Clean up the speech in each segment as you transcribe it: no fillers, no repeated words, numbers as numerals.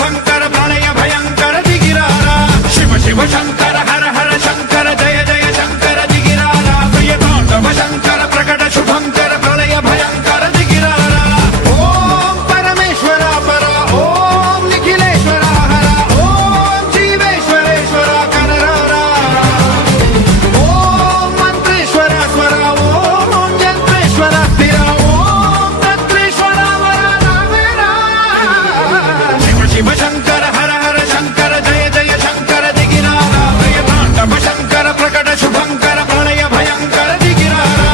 శుభంకర ప్రళయ భయంకర దిగిరారా శివ శివ శంకర హర హర శంకర జయ జయ శంకర దిగిరారా ప్రియతాండవ శంకర ప్రకట శుభంకర ప్రళయ భయంకర దిగిరారా ఓం పరమేశ్వర పర ఓం నిఖిలేశ్వర హర ఓం జీవేశ్వరేశ్వర కనరారా ఓం మంత్రేశ్వర స్వర ఓం జంత్రేశ్వర స్థిర ఓం తంత్రేశ్వర వర నావేరా శివ శివ శంకర హర హర శంకర జయ జయ శంకర దిగిరారా ప్రియతాండవ శంకర ప్రకట శుభంకర ప్రళయ భయంకర దిగిరారా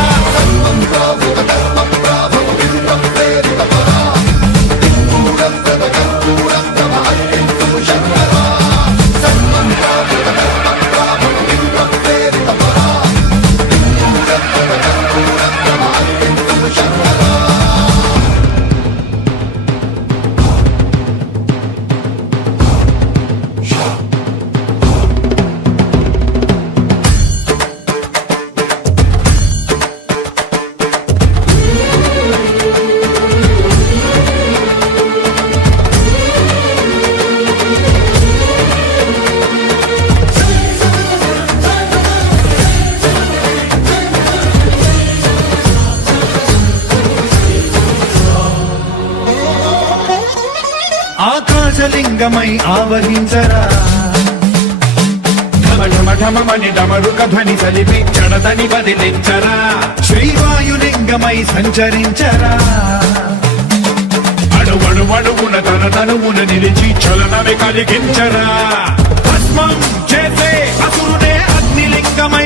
ఆకాశలింగమై ఆవహించరా ఢమఢమఢమని డమరుక ధ్వని సలిపి జడదని బదిలించరా శ్రీవాయులింగమై సంచరించరా అణువణువున తన తనువున నిలిచి చలనమే కలిగించరా భస్మం చేసే అసురునే అగ్నిలింగమై